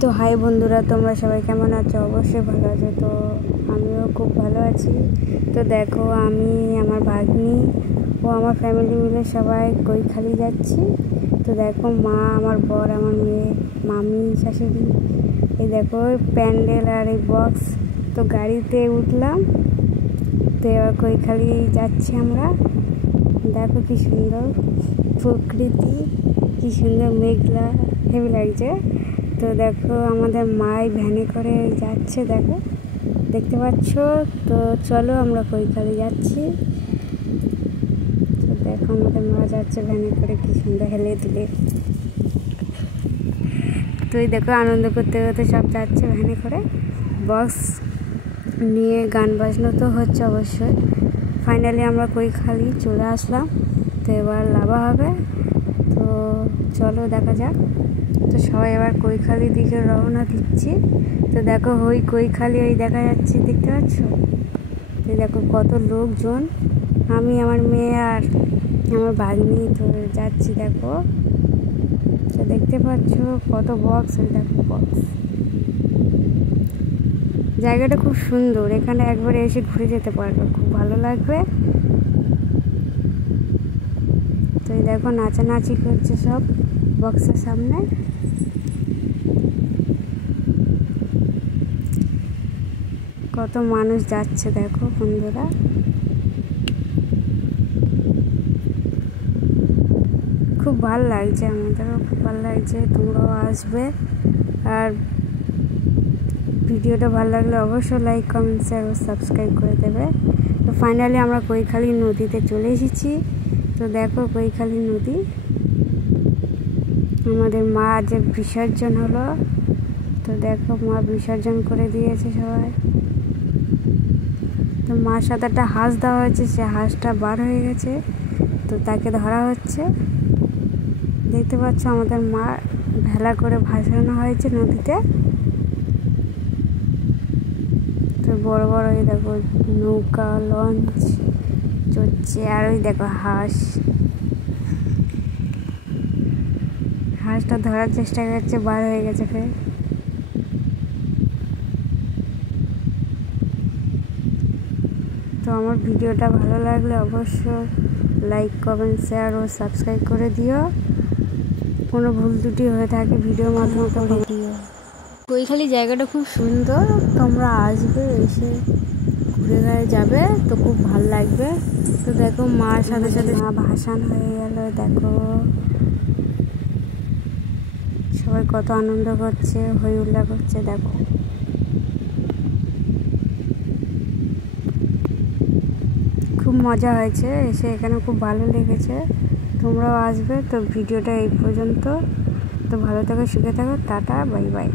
তো হাই বন্ধুরা, তোমরা সবাই কেমন আছো? অবশ্যই ভালো আছো। তো আমিও খুব ভালো আছি। তো দেখো, আমি আমার ভাগ্নি ও আমার ফ্যামিলি মিলে সবাই কৈখালি যাচ্ছি। তো দেখো, মা, আমার বর, আমার মেয়ে, মামি, শাশুড়ি, এই দেখো প্যান্ডেল আর এই বক্স। তো গাড়িতে উঠলাম, তো এবার কৈখালি যাচ্ছি আমরা। দেখো কি সুন্দর প্রকৃতি, কি সুন্দর মেঘলা, হেভি লাগছে। তো দেখো আমাদের মাই ভ্যানে করে যাচ্ছে, দেখো দেখতে পাচ্ছ। তো চলো আমরা কৈখালি যাচ্ছি। তো দেখো আমাদের মা যাচ্ছে ভ্যানে করে, কি সুন্দর হেলে দুলে। তো এই দেখো আনন্দ করতে করতে সব যাচ্ছে ভ্যানে করে, বক্স নিয়ে গান বাজনা তো হচ্ছে অবশ্যই। ফাইনালি আমরা কৈখালি চলে আসলাম। তো এবার লাভা হবে, তো চলো দেখা যাক। তো সবাই এবার কৈখালির দিকে রওনা দিচ্ছি। তো দেখো ওই কৈখালি ওই দেখা যাচ্ছে, দেখতে পাচ্ছ? তো দেখো কত লোকজন, আমি, আমার মেয়ে আর আমার ভাগ্নি তো যাচ্ছি। দেখো তো দেখতে পাচ্ছ কত বক্স, ওই দেখো বক্স। জায়গাটা খুব সুন্দর, এখানে একবারে এসে ঘুরে যেতে পারবে, খুব ভালো লাগবে। তো এই দেখো নাচানাচি করছে সব বক্সের সামনে। কত মানুষ যাচ্ছে দেখো বন্ধুরা। খুব ভালো লাগছে, আমাদেরও খুব ভালো লাগছে। তোমরাও আসবে, আর ভিডিওটা ভালো লাগলে অবশ্যই লাইক, কমেন্ট, শেয়ার ও সাবস্ক্রাইব করে দেবে। তো ফাইনালি আমরা কৈখালি নদীতে চলে এসেছি। তো দেখো কৈখালি নদী, আমাদের মা যে বিসর্জন হলো। তো দেখো মা বিসর্জন করে দিয়েছে সবাই। তো মার সাথে একটা হাঁস দেওয়া হয়েছে, সে হাঁসটা বার হয়ে গেছে, তো তাকে ধরা হচ্ছে। দেখতে পাচ্ছ আমাদের মা ভেলা করে ভাসানো হয়েছে নদীতে। তো বড় বড় এই দেখো নৌকা, লঞ্চ চলছে, আর ওই দেখো হাঁসটা ধরার চেষ্টা করছে, বার হয়ে গেছে ফের। তো আমার ভিডিওটা ভালো লাগলে অবশ্যই লাইক, কমেন্ট, শেয়ার ও সাবস্ক্রাইব করে দিও। কোনো ভুল ত্রুটি হয়ে থাকে ভিডিওর মাধ্যমে করে দিও। কৈখালি জায়গাটা খুব সুন্দর, তোমরা আসবে, এসে ঘুরে ঘুরে যাবে, তো খুব ভালো লাগবে। তো দেখো মার সাথে সাথে মা ভাসান হয়ে গেল। দেখো সবাই কত আনন্দ করছে, হই হুল্লা করছে। দেখো খুব মজা হয়েছে এসে, এখানে খুব ভালো লেগেছে। তোমরাও আসবে। তো ভিডিওটা এই পর্যন্ত। তো ভালো থাকো, সুখে থাকো, টাটা, বাই বাই।